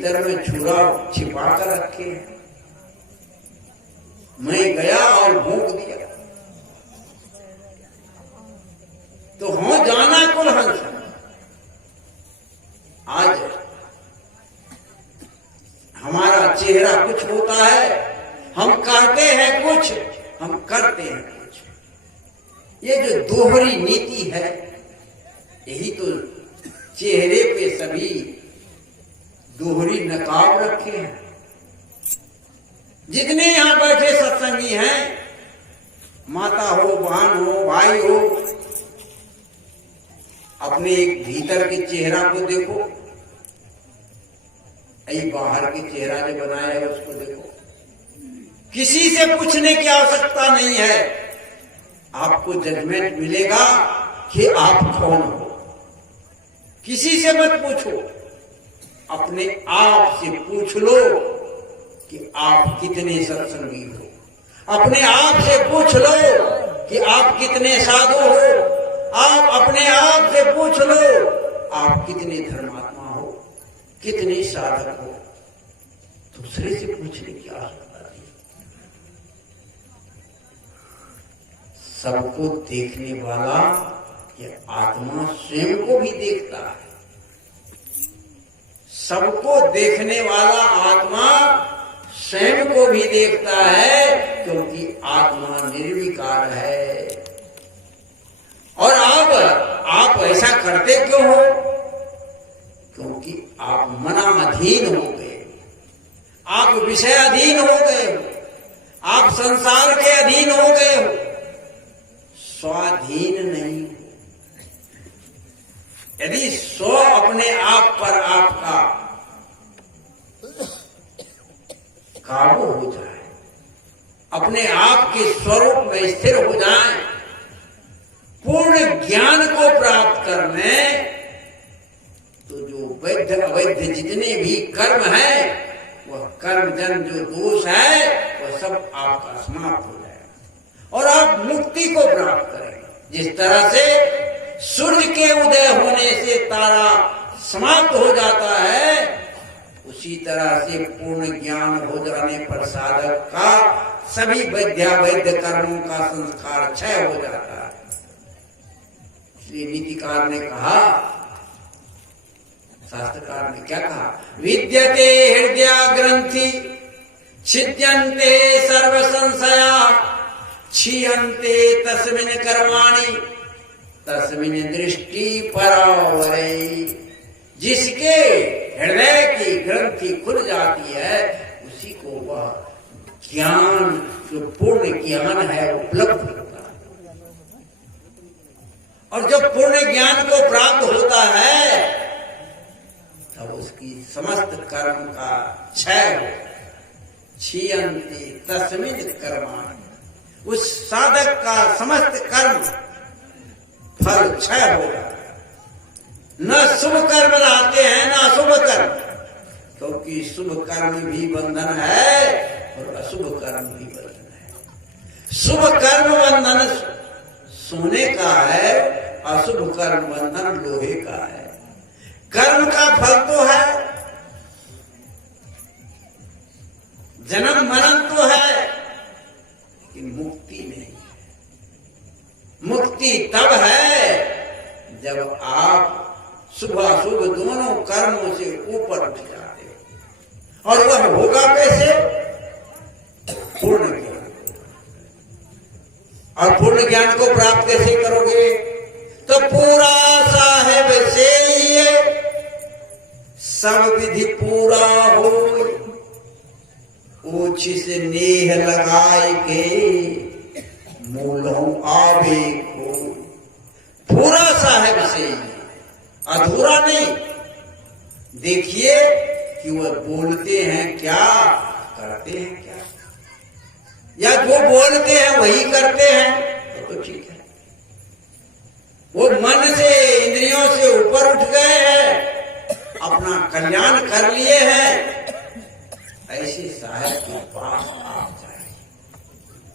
भीतर में छुरा छिपा कर रखे हैं। मैं गया और भूख दिया तो हो जाना कुल हंस। आज हमारा चेहरा कुछ होता है, हम कहते हैं कुछ, हम करते हैं कुछ। ये जो दोहरी नीति है, यही तो चेहरे पे सभी दोहरी नकाब रखे हैं। जितने यहां बैठे सत्संगी हैं, माता हो, बहन हो, भाई हो, अपने एक भीतर के चेहरा को देखो, यही बाहर के चेहरा जो बनाया है उसको देखो। किसी से पूछने की आवश्यकता नहीं है, आपको जजमेंट मिलेगा कि आप कौन हो। किसी से मत पूछो, अपने आप से पूछ लो कि आप कितने सत्संगी हो। अपने आप से पूछ लो कि आप कितने साधु हो। आप अपने आप से पूछ लो आप कितने धर्मात्मा हो, कितने साधक हो। दूसरे से पूछने की आवश्यकता नहीं। सबको देखने वाला ये आत्मा स्वयं को भी देखता है। सबको देखने वाला आत्मा स्वयं को भी देखता है, क्योंकि आत्मा निर्विकार है। और आप ऐसा करते क्यों हो? क्योंकि आप मनाधीन हो गए, आप विषयाधीन हो गए हो, आप संसार के अधीन हो गए हो, स्वाधीन नहीं हो। यदि स्व अपने आप पर आपका काबू हो जाए, अपने आप के स्वरूप में स्थिर हो जाए, पूर्ण ज्ञान को प्राप्त करने, तो जो वैध अवैध जितने भी कर्म है, वह कर्म जन जो दोष है, वह सब आपका समाप्त हो जाएगा और आप मुक्ति को प्राप्त करेंगे। जिस तरह से सूर्य के उदय होने से तारा समाप्त हो जाता है, उसी तरह से पूर्ण ज्ञान हो जाने पर साधक का सभी वैद्यावैध कर्मों का संस्कार क्षय हो जाता है। इसलिए नीतिकार ने कहा, शास्त्रकार ने क्या कहा? विद्यते हृदय ग्रंथि छिद्यन्ते सर्व संशया क्षीयन्ते तस्मिन् कर्माणि तस्मिन् दृष्टि परावरे। जिसके हृदय की ग्रंथि खुल जाती है, उसी को वह ज्ञान, जो पूर्ण ज्ञान है, उपलब्ध होता है। और जब पूर्ण ज्ञान को प्राप्त होता है, तब उसकी समस्त कर्म का क्षय हो। क्षीयन्ते तस्मिन् कर्माणि, उस साधक का समस्त कर्म फल क्षय हो जाता है। न शुभ कर्म लाते हैं न अशुभ कर्म, क्योंकि शुभ कर्म भी बंधन है और अशुभ कर्म भी बंधन है। शुभ कर्म बंधन सोने का है, अशुभ कर्म बंधन लोहे का है। कर्म का फल तो है, जन्म मरण तो है, लेकिन मुक्ति नहीं है। मुक्ति तब है जब आप शुभ अशुभ दोनों कर्मों से ऊपर उठ जाते हो। और वह होगा कैसे? पूर्ण ज्ञान। और पूर्ण ज्ञान को प्राप्त कैसे करोगे? तो पूरा साहेब से सब विधि पूरा हो, ओछी से नेह लगाए के मूलों आवे को। पूरा साहेब से, अधूरा नहीं। देखिए कि वह बोलते हैं क्या, करते हैं क्या, या जो बोलते हैं वही करते हैं, तो ठीक है। वो मन से, इंद्रियों से ऊपर उठ गए हैं, अपना कल्याण कर लिए हैं, ऐसे साहेब के पास आप जाए।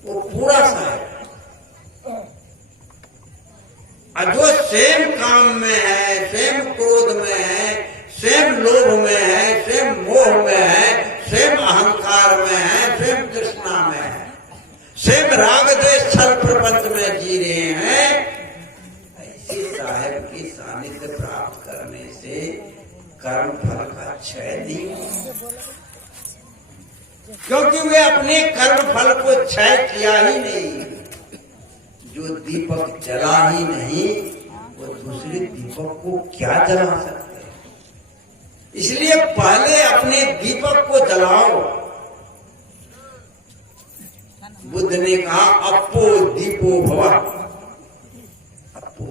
वो पूरा साहेब है। और जो स्वयं काम में है, स्वयं क्रोध में है, स्वयं लोभ में है, स्वयं मोह संसार में है, स्वयं तृष्णा में है, स्वयं राग द्वेष छल प्रपंच में जी रहे हैं, ऐसे साहेब की सानिध्य प्राप्त करने से कर्म फल का क्षय नहीं होगा, क्योंकि वे अपने कर्म फल को क्षय किया ही नहीं। जो दीपक जला ही नहीं, वो दूसरे दीपक को क्या जला सकते हैं? इसलिए पहले अपने दीपक को जलाओ। बुद्ध ने कहा अपो दीपो भव, अपो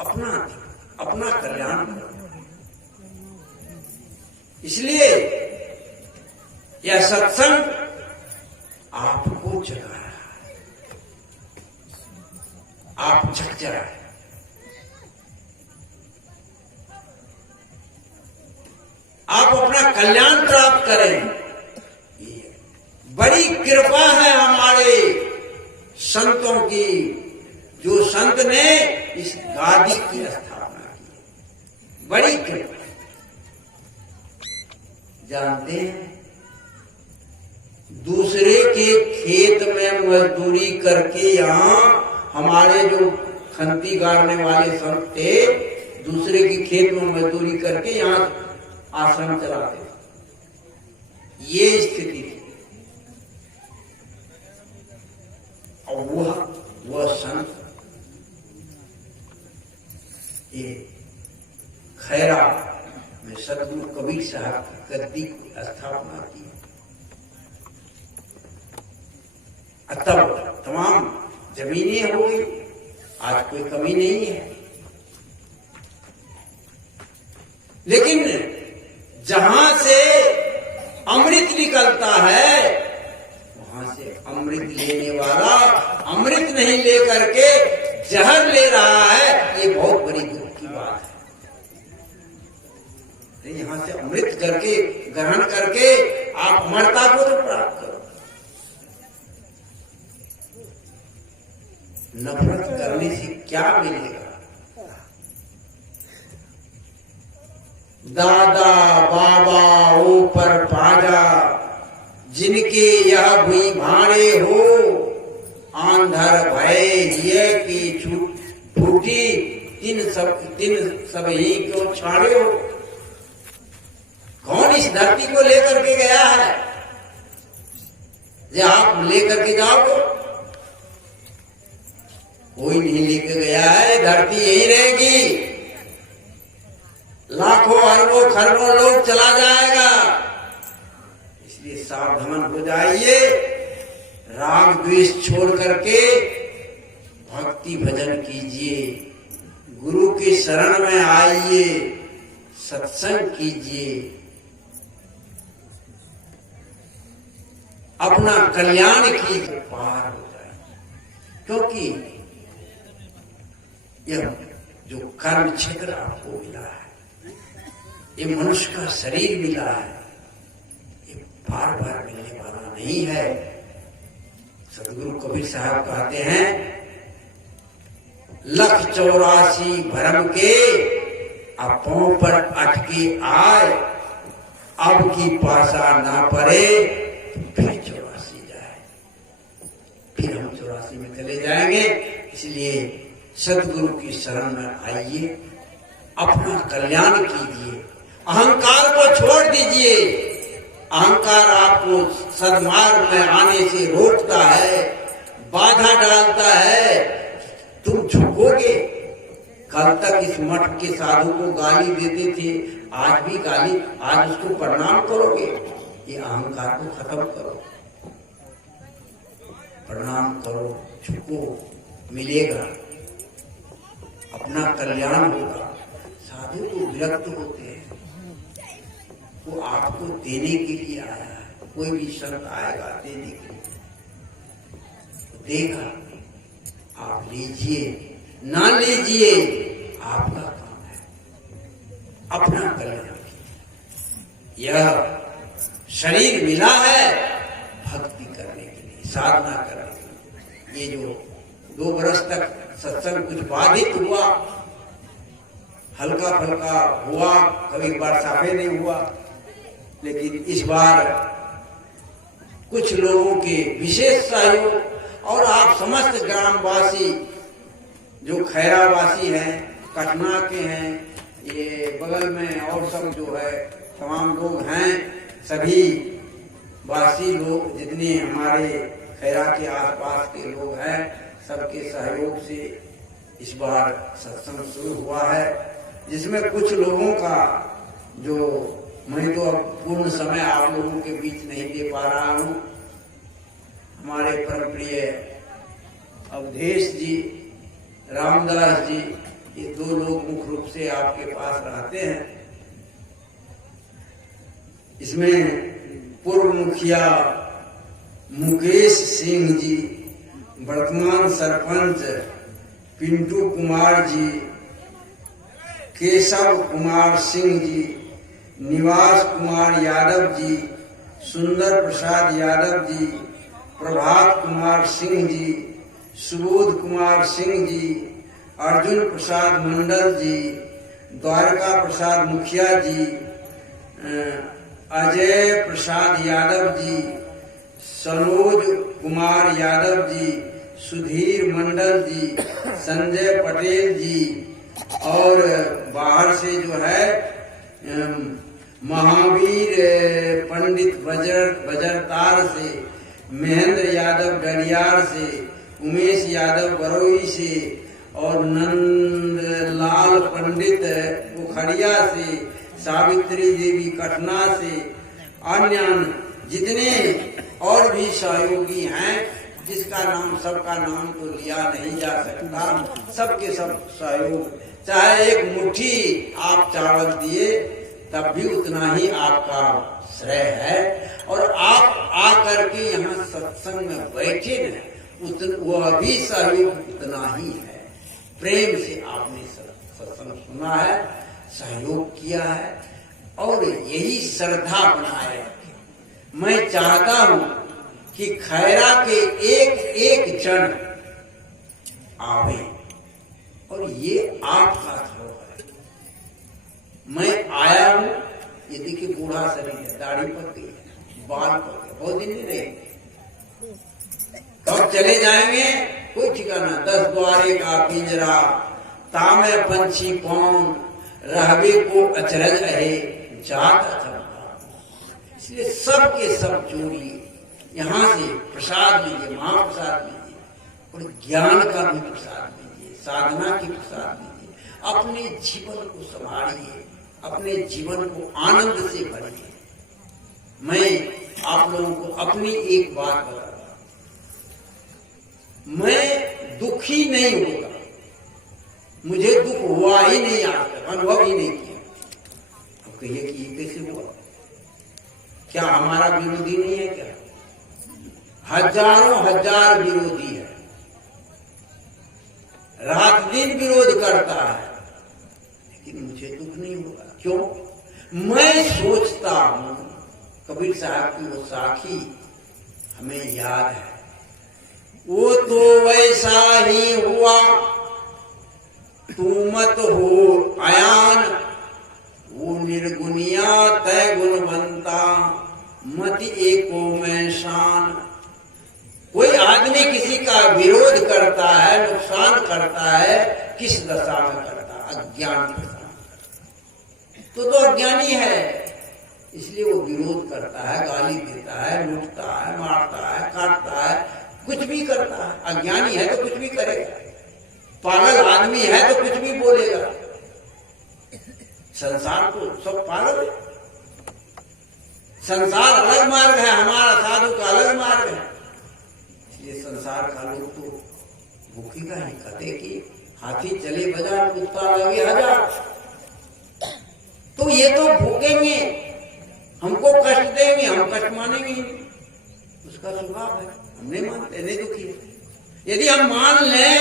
अपना कल्याण करो। इसलिए यह सत्संग आपको जगा रहा है, आप जग जाए। आप अपना कल्याण प्राप्त करें। बड़ी कृपा है हमारे संतों की, जो संत ने इस गादी की स्थापना की। बड़ी कृपा। जानते हैं, दूसरे के खेत में मजदूरी करके यहाँ हमारे जो खंती गाड़ने वाले संत थे, दूसरे के खेत में मजदूरी करके यहाँ आश्रम चलाते, ये स्थिति थी। और वह संत ये खैरा में सतगुरु कबीर साहब की गद्दी की स्थापना की। तब तमाम जमीनें हो गई, आज कोई कमी नहीं है। लेकिन जहां से अमृत निकलता है, वहां से अमृत लेने वाला अमृत नहीं लेकर के जहर ले रहा है, ये बहुत बड़ी दुख की बात है। यहां से अमृत करके ग्रहण करके आप अमरता को तो प्राप्त करो। नफरत करने से क्या मिलेगा? दादा बाबा ऊपर पाजा, जिनके यह भुई भाड़े हो, आंधर भय ये की फूटी, तीन सब ही क्यों छाड़े हो। कौन इस धरती को लेकर के गया है? जो आप लेकर के जाओगे, कोई नहीं लेकर गया है। धरती यही रहेगी, लाखों अरबों खरबों लोग चला जाएगा। इसलिए सावधान हो जाइए, राग द्वेष छोड़ करके भक्ति भजन कीजिए, गुरु के शरण में आइए, सत्संग कीजिए, अपना कल्याण कीजिए, पार हो जाए। क्योंकि यह जो कर्म क्षेत्र आपको मिला है, ये मनुष्य का शरीर मिला है, ये बार बार मिलने वाला नहीं है। सतगुरु कबीर साहब कहते हैं, 184 भरम के अपों पर अटके आए, अब की पासा ना पड़े फिर 84 जाए। फिर हम 84 में चले जाएंगे। इसलिए सतगुरु की शरण में आइए, अपना कल्याण कीजिए, अहंकार को छोड़ दीजिए। अहंकार आपको सद्मार्ग में आने से रोकता है, बाधा डालता है, तुम झुकोगे। कल तक इस मठ के साधु को गाली देते थे, आज भी गाली, आज उसको प्रणाम करोगे। ये अहंकार को खत्म करो, प्रणाम करो, झुको, मिलेगा, अपना कल्याण होगा। साधु तो विरक्त होते हैं, वो आपको देने के लिए आया है। कोई भी संत आएगा देने के लिए, देगा, आप लीजिए ना लीजिए, आपका काम है, अपना कल्याण। यह शरीर मिला है भक्ति करने के लिए, साधना करने के लिए। ये जो 2 वर्ष तक सत्संग कुछ बाधित हुआ, हल्का फल्का हुआ, कभी बार साफे नहीं हुआ, लेकिन इस बार कुछ लोगों के विशेष सहयोग और आप समस्त ग्रामवासी जो खैरावासी हैं, कटना के हैं, ये बगल में और सब जो है तमाम लोग हैं, सभी वासी लोग जितने हमारे खैरा के आसपास के लोग हैं, सबके सहयोग से इस बार सत्संग शुरू हुआ है, जिसमें कुछ लोगों का जो मैं तो अब पूर्ण समय आप लोगों के बीच नहीं दे पा रहा हूँ। हमारे परम प्रिय अवधेश जी, रामदास जी, ये दो लोग मुख्य रूप से आपके पास रहते हैं। इसमें पूर्व मुखिया मुकेश सिंह जी, वर्तमान सरपंच पिंटू कुमार जी, केशव कुमार सिंह जी, निवास कुमार यादव जी, सुंदर प्रसाद यादव जी, प्रभात कुमार सिंह जी, सुबोध कुमार सिंह जी, अर्जुन प्रसाद मंडल जी, द्वारका प्रसाद मुखिया जी, अजय प्रसाद यादव जी, सनोज कुमार यादव जी, सुधीर मंडल जी, संजय पटेल जी, और बाहर से जो है महावीर पंडित बजरतार से, महेंद्र यादव डलियार से, उमेश यादव बरोई से, और नंदलाल पंडित बुखड़िया से, सावित्री देवी कटना से, अन्य जितने और भी सहयोगी हैं, जिसका नाम सबका नाम तो लिया नहीं जा सकता, सबके सब सहयोग, चाहे एक मुट्ठी आप चावल दिए तब भी उतना ही आपका श्रेय है। और आप आकर के यहाँ सत्संग में बैठे न, वह भी सहयोग उतना ही है। प्रेम से आपने सत्संग सुना है, सहयोग किया है, और यही श्रद्धा बनाए रखे। मैं चाहता हूँ कि खैरा के एक एक जन आवे, और ये आपका धरोहर है। मैं आया हूँ, ये देखिए बूढ़ा शरीर है, दाढ़ी पक गई है, बाल पक गए, बहुत दिन नहीं रहेंगे, कब चले जाएंगे कोई ठिकाना। 10 द्वारे का पिंजरा, तामे पंछी कौन, रहबे को अचरज रहे, जात अचरज। इसलिए सबके सब जोड़िए, यहाँ से प्रसाद लीजिए, महाप्रसाद लीजिए, और ज्ञान का भी प्रसाद लीजिए, साधना की प्रसाद लीजिए, अपने जीवन को संभालिए, अपने जीवन को आनंद से भरिए। मैं आप लोगों को अपनी एक बात बताऊंगा, मैं दुखी नहीं होगा, मुझे दुख हुआ ही नहीं, आज तक अनुभव ही नहीं किया। अब कहिए कि ये कैसे हुआ? क्या हमारा विरोधी नहीं है क्या? हजारों हजार विरोधी है, रात दिन विरोध करता है, लेकिन मुझे दुख नहीं होगा। क्यों? मैं सोचता हूं, कबीर साहब की वो साखी हमें याद है, वो तो वैसा ही हुआ तू मत हो अयान, वो निर्गुनिया तय गुणवंता मत एको में शान। कोई आदमी किसी का विरोध करता है, नुकसान करता है, किस दशा में करता है? अज्ञान दशा में। तो अज्ञानी है, इसलिए वो विरोध करता है, गाली देता है, लूटता है, मारता है, काटता है, कुछ भी करता है। अज्ञानी है तो कुछ भी करेगा, पागल आदमी है तो कुछ भी बोलेगा। संसार को सब पागल है, संसार अलग मार्ग है, हमारा साधु का अलग मार्ग है। इसलिए संसार का लोग तो भूखी का ही कहते कि हाथी चले बाजार, कुत्ता लगे हजार। तो ये तो भूखेंगे, हमको कष्ट देंगे, हम कष्ट मानेंगे, उसका स्वभाव है, हम नहीं मानते, नहीं दुखी है। यदि हम मान लें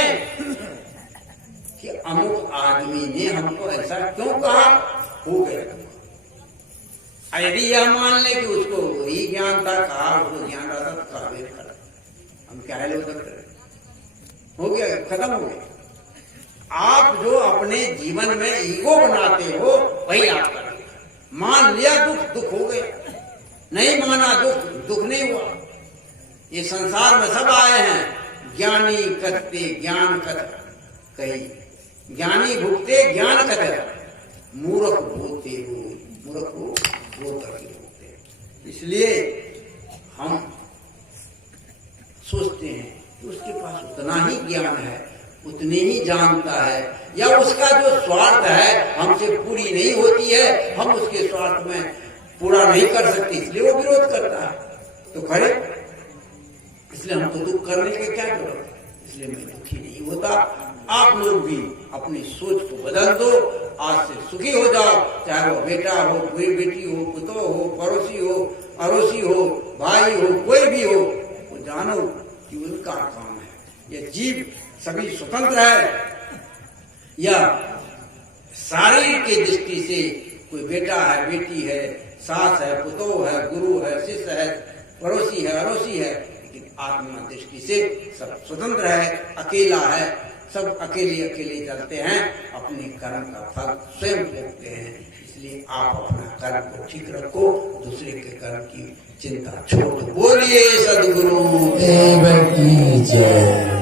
कि अमुक आदमी ने हमको ऐसा क्यों कहा, हो गया। यदि यह मान ले कि उसको ही ज्ञान था, कहा, उसको ज्ञान था, तो काबिल कर, हम क्या है लोग सकते, हो गया, खत्म हो गया। आप जो अपने जीवन में ईगो बनाते हो, वही आप कर मान लिया, दुख दुख हो गया, नहीं माना दुख दुख नहीं हुआ। ये संसार में सब आए हैं, ज्ञानी कथते ज्ञान कथ कही, ज्ञानी भुगते ज्ञान कथ, मूर्ख बोलते हो, मूर्ख को बोल करके बोलते। इसलिए हम सोचते हैं कि उसके पास उतना ही ज्ञान है, उतने ही जानता है, या उसका जो स्वार्थ है हमसे पूरी नहीं होती है, हम उसके स्वार्थ में पूरा नहीं कर सकते, इसलिए वो विरोध करता है। तो खड़े, इसलिए हमको दुख करने की क्या जरूरत है, इसलिए मैं दुखी नहीं होता। आप लोग भी अपनी सोच को बदल दो, आज से सुखी हो जाओ, चाहे वो बेटा हो, कोई बेटी हो, पुतो हो, पड़ोसी हो, अड़ोसी हो, भाई हो, कोई भी हो, वो जानो कि उनका काम है। ये जीव सभी स्वतंत्र है, या शारीरिक की दृष्टि से कोई बेटा है, बेटी है, सास है, पुतो है, गुरु है, शिष्य है, पड़ोसी है, अड़ोसी है, लेकिन आत्मा दृष्टि से सब स्वतंत्र है, अकेला है, सब अकेले अकेले चलते हैं, अपने कर्म का फल स्वयं भोगते हैं। इसलिए आप अपना कर्म को ठीक रखो, दूसरे के कर्म की चिंता छोड़ दो। बोलिए सद्गुरु देव की जय।